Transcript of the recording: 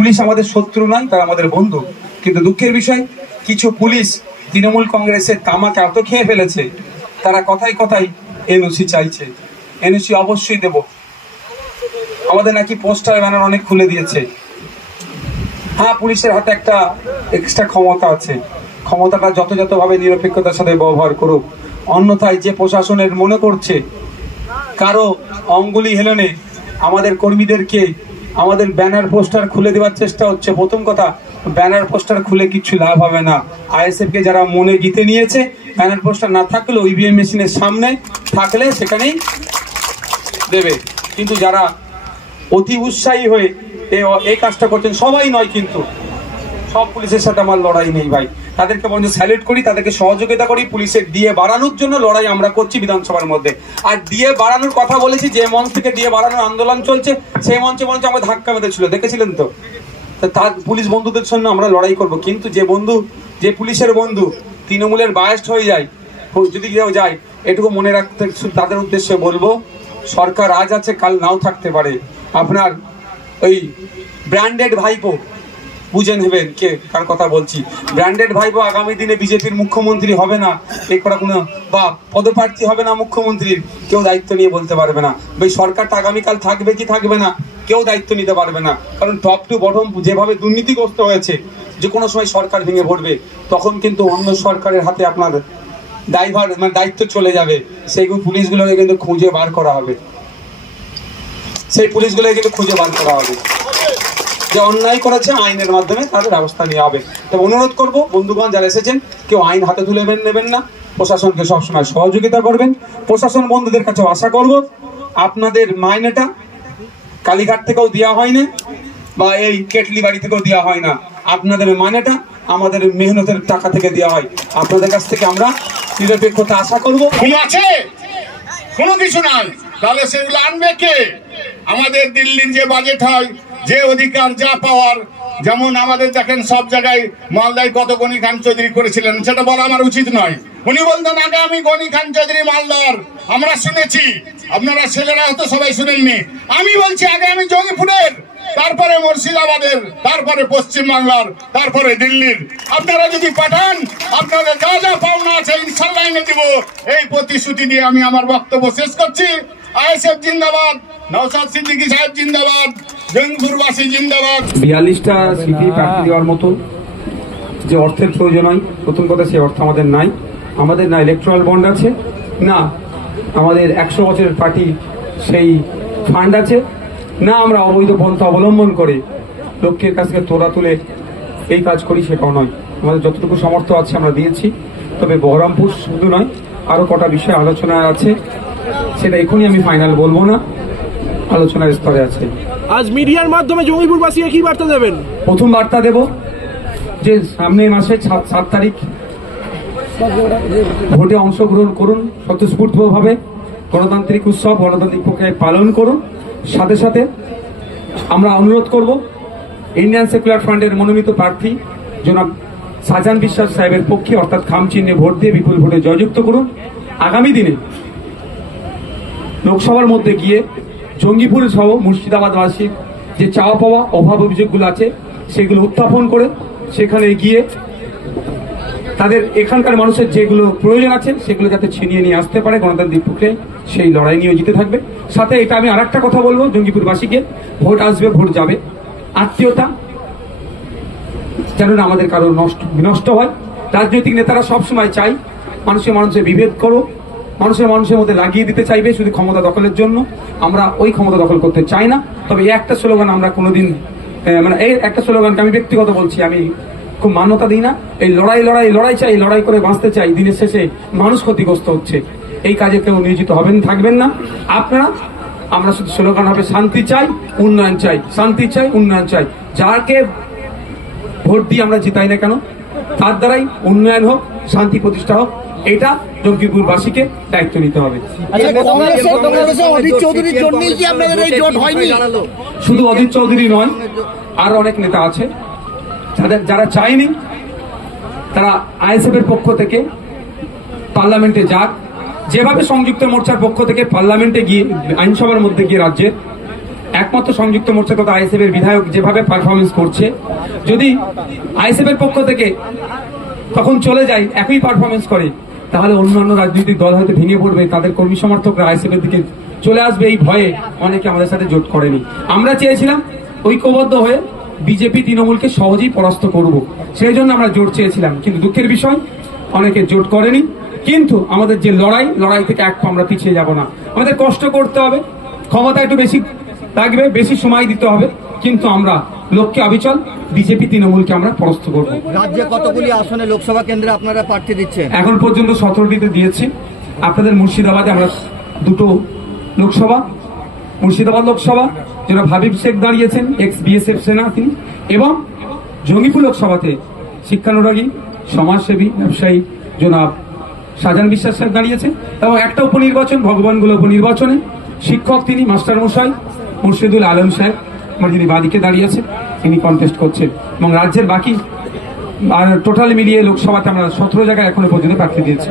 Police আমাদের শত্রু নয়, তারা আমাদের বন্ধু। কিন্তু দুঃখের বিষয়, কিছু পুলিশ তৃণমূল কংগ্রেসের তামাক এত খেয়ে ফেলেছে। তারা কথায় কথায় এনওসি চাইছে। এনওসি অবশ্যই দেব। আমাদের নাকি পোস্টার, ব্যানার অনেক খুলে দিয়েছে। হ্যাঁ পুলিশের হাতে একটা এক্সট্রা ক্ষমতা আছে। ক্ষমতাটা যথাযথভাবে নিরপেক্ষতার সাথে ব্যবহার করুক। অন্যথায় যে প্রশাসনের মনে করছে, কারও অঙ্গুলি হেলনে আমাদের কর্মীদেরকে আমাদের ব্যানার পোস্টার খুলে দেওয়ার চেষ্টা হচ্ছে। প্রথম কথা, ব্যানার পোস্টার খুলে কিছু লাভ হবে না। আইএসএফ কে যারা মনে জিতে নিয়েছে, ব্যানার পোস্টার না থাকলেও ইভিএম মেশিনের সামনে থাকলে সেখানেই দেবে। কিন্তু যারা অতি উৎসাহী হয়ে এই কাজটা করছেন, সবাই নয় কিন্তু। সব পুলিশের সাথে আমার লড়াই নেই ভাই। তাদেরকে বরঞ্চ স্যালুট করি, তাদেরকে সহযোগিতা করি, পুলিশের দিয়ে বাড়ানোর জন্য লড়াই আমরা করছি বিধানসভার মধ্যে। আর দিয়ে বাড়ানোর কথা বলেছি, যে মঞ্চ থেকে দিয়ে বাড়ানোর আন্দোলন চলছে, সেই মঞ্চে মঞ্চে আমরা ধাক্কা মেরেছিল দেখেছিলেন তা? তার পুলিশ বন্ধুদের জন্য আমরা লড়াই করব, কিন্তু যে বন্ধু, যে পুলিশের বন্ধু, তৃণমূলের বায়াস্ট হয়ে যায়, যদি কেউ যায়, এটুকু মনে রাখতে তাদের উদ্দেশ্যে বলব, সরকার আজ আছে, কাল নাও থাকতে পারে। আপনার ওই ব্র্যান্ডেড ভাইপো বুঝে নেবেন কে, কার কথা বলছি। ব্র্যান্ডেড ভাইপো আগামী দিনে বিজেপির মুখ্যমন্ত্রী হবে না। এই করা কোনো বা পদপ্রার্থী হবে না মুখ্যমন্ত্রীর। কেউ দায়িত্ব নিয়ে বলতে পারবে না। ওই সরকারটা আগামীকাল থাকবে কি থাকবে না, কেউ দায়িত্ব নিতে পারবে না। কারণ টপ টু বটম যেভাবে দুর্নীতিগ্রস্ত হয়েছে, যে কোনো সময় সরকার ভেঙে পড়বে, তখন কিন্তু অন্য সরকারের হাতে আপনার ড্রাইভার মানে দায়িত্ব চলে যাবে। সেইগুলো পুলিশগুলোকে কিন্তু খুঁজে বার করা হবে। সেই পুলিশগুলোকে কিন্তু খুঁজে বার করা হবে। যে অন্যায় করেছে, আইনের মাধ্যমে তাদের ব্যবস্থা নেওয়া হবে। তো অনুরোধ করব, বন্ধুগণ যারা এসেছেন, কেউ আইন হাতে তুলে নেবেন না। প্রশাসনকে সবসময় সহযোগিতা করবেন। প্রশাসন বন্ধুদের কাছে আশা করব, আপনাদের মাইনেটা কালীঘাট থেকেও দেওয়া হয় না, বা এই কেটলি বাড়ি থেকেও দেওয়া হয় না। আপনাদের মাইনেটা আমাদের মেহনতের টাকা থেকে দেওয়া হয়। আপনাদের কাছ থেকে আমরা নিরপেক্ষতা আশা করব। আছে? কোনো কিছু নাই। তাহলে সেগুলো আনবে কে? আমাদের দিল্লির যে বাজেট হয় যে অধিকার যা পাওয়ার, যেমন আমাদের দেখেন সব জায়গায় মালদায় কত গনি খান চৌধুরী করেছিলেন, সেটা বলা আমার উচিত নয়। উনি বলতেন, আগে আমি গনি খান চৌধুরী মালদার, আমরা শুনেছি। আপনারা ছেলেরা হয়তো সবাই শুনেননি। আমি বলছি, আগে আমি জঙ্গিপুরের, তারপরে মুর্শিদাবাদের, তারপরে পশ্চিম বাংলার তারপরে দিল্লির। আপনারা যদি পাঠান, আপনাদের যা যা পাওনা আছে ইনশাল্লাহ এনে দিব। এই প্রতিশ্রুতি দিয়ে আমি আমার বক্তব্য শেষ করছি। আইএসএফ জিন্দাবাদ, নওশাদ সিদ্দিকী সাহেব জিন্দাবাদ। জঙ্গিপুরবাসী জিন্দাবাদ। বিয়াল্লিশটা সিটি প্রার্থী দেওয়ার মতো যে অর্থের প্রয়োজন হয়, প্রথম কথা সেই অর্থ আমাদের নাই। আমাদের না ইলেকট্রাল বন্ড আছে, না আমাদের একশো বছরের পার্টি সেই ফান্ড আছে, না আমরা অবৈধ পন্থা অবলম্বন করে লক্ষ্যের কাছ থেকে তোলা তুলে এই কাজ করি সেটাও নয়। আমাদের যতটুকু সামর্থ্য আছে আমরা দিয়েছি, তবে বহরমপুর শুধু নয় আরও কটা বিষয় আলোচনা আছে, সেটা এখনই আমি ফাইনাল বলব না। আলোচনার স্তরে আছে। আজ মিডিয়ার মাধ্যমে জঙ্গিপুরবাসীকে কি বার্তা দেবেন। প্রথম বার্তা দেব যে সামনে মাসে সাত তারিখ। ভোটে অংশগ্রহণ করুন স্বতঃস্ফূর্তভাবে গণতান্ত্রিক উৎসব গণতান্ত্রিক প্রক্রিয়ায় পালন করুন। সাথে সাথে আমরা অনুরোধ করব ইন্ডিয়ান সেকুলার ফ্রন্টের মনোনীত প্রার্থী জনাব সাজান বিশ্বাস সাহেবের পক্ষে অর্থাৎ খাম চিহ্নে ভোট দিয়ে বিপুল ভোটে জয়যুক্ত করুন। আগামী দিনে লোকসভার মধ্যে গিয়ে জঙ্গিপুর সহ মুর্শিদাবাদবাসীর যে চাওয়া পাওয়া অভাব অভিযোগগুলো আছে, সেগুলো উত্থাপন করে সেখানে গিয়ে তাদের এখানকার মানুষের যেগুলো প্রয়োজন আছে, সেগুলো যাতে ছিনিয়ে নিয়ে আসতে পারে গণতান্ত্রিক প্রক্রিয়ায়, সেই লড়াই নিয়ে জিতে থাকবে। সাথে এটা আমি আর কথা বলব জঙ্গিপুরবাসীকে, ভোট আসবে, ভোট যাবে। আত্মীয়তা যেন আমাদের কারও নষ্ট বিনষ্ট হয়। রাজনৈতিক নেতারা সবসময় চাই মানুষের মানুষের বিভেদ করো মানুষের মানুষের মধ্যে লাগিয়ে দিতে চাইবে শুধু ক্ষমতা দখলের জন্য। আমরা ওই ক্ষমতা দখল করতে চাই না। তবে এই একটা স্লোগান আমরা কোনোদিন মানে এই একটা স্লোগানকে আমি ব্যক্তিগত বলছি, আমি খুব মান্যতা দিই না। এই লড়াই লড়াই লড়াই চাই, লড়াই করে বাঁচতে চাই। দিনের শেষে মানুষ ক্ষতিগ্রস্ত হচ্ছে। এই কাজে কেউ নিয়োজিত হবেন, থাকবেন না। আপনারা, আমরা শুধু স্লোগান হবে, শান্তি চাই, উন্নয়ন চাই। শান্তি চাই, উন্নয়ন চাই। যাকে ভোট দিয়ে আমরা জিতাই না কেন, তার দ্বারাই উন্নয়ন হোক, শান্তি প্রতিষ্ঠা হোক। এটা জঙ্গিপুরবাসীকে দায়িত্ব নিতে হবে। অধীর শুধু অজিত চৌধুরী নয় আর অনেক নেতা আছে। যাদের যারা চায়নি তারা আইএসএফ এর পক্ষ থেকে পার্লামেন্টে যাক। যেভাবে সংযুক্ত মোর্চার পক্ষ থেকে পার্লামেন্টে গিয়ে আইনসভার মধ্যে গিয়ে রাজ্যে একমাত্র সংযুক্ত মোর্চা তথা আইএসএফ এর বিধায়ক যেভাবে পারফরমেন্স করছে যদি আইএসএফ এর পক্ষ থেকে তখন চলে যায় একই পারফরমেন্স করে। তাহলে অন্যান্য রাজনৈতিক দল হয়তো ভেঙে পড়বে, তাদের কর্মী সমর্থকরা আইএসএফ এর দিকে চলে আসবে, এই ভয়ে অনেকে আমাদের সাথে জোট করেনি। আমরা চেয়েছিলাম ঐক্যবদ্ধ হয়ে বিজেপি, তৃণমূলকে সহজেই পরাস্ত করব। সেই জন্য আমরা জোট চেয়েছিলাম, কিন্তু দুঃখের বিষয়, অনেকে জোট করেনি। কিন্তু আমাদের যে লড়াই লড়াই থেকে এক আমরা পিছিয়ে যাব না। আমাদের কষ্ট করতে হবে, ক্ষমতা একটু বেশি লাগবে, বেশি সময় দিতে হবে, কিন্তু আমরা লক্ষ্যে অবিচল বিজেপি তৃণমূলকে আমরা পরাস্ত করব। রাজ্যে কতগুলি আসনে লোকসভা কেন্দ্রে আপনারা প্রার্থী দিচ্ছেন? এখন পর্যন্ত সতেরোটিতে দিয়েছি। আপনাদের মুর্শিদাবাদে আমরা দুটো লোকসভা। মুর্শিদাবাদ লোকসভা যেটা ভাবিব শেখ দাঁড়িয়েছেন এক্স বিএসএফ সেনা তিনি এবং জঙ্গিপুর লোকসভাতে শিক্ষানুরাগী সমাজসেবী ব্যবসায়ী জনাব সাজান বিশ্বাস সাহেব দাঁড়িয়েছেন এবং একটা উপনির্বাচন ভগবানগুলো উপনির্বাচনে শিক্ষক তিনি মাস্টার মশাই মুর্শিদুল আলম সাহেব। আমার যিনি বাঁদিকে দাঁড়িয়ে আছেন তিনি কন্টেস্ট করছেন। এবং রাজ্যের বাকি, আর টোটাল মিলিয়ে লোকসভাতে আমরা সতেরো জায়গায় এখনও পর্যন্ত প্রার্থী দিয়েছি।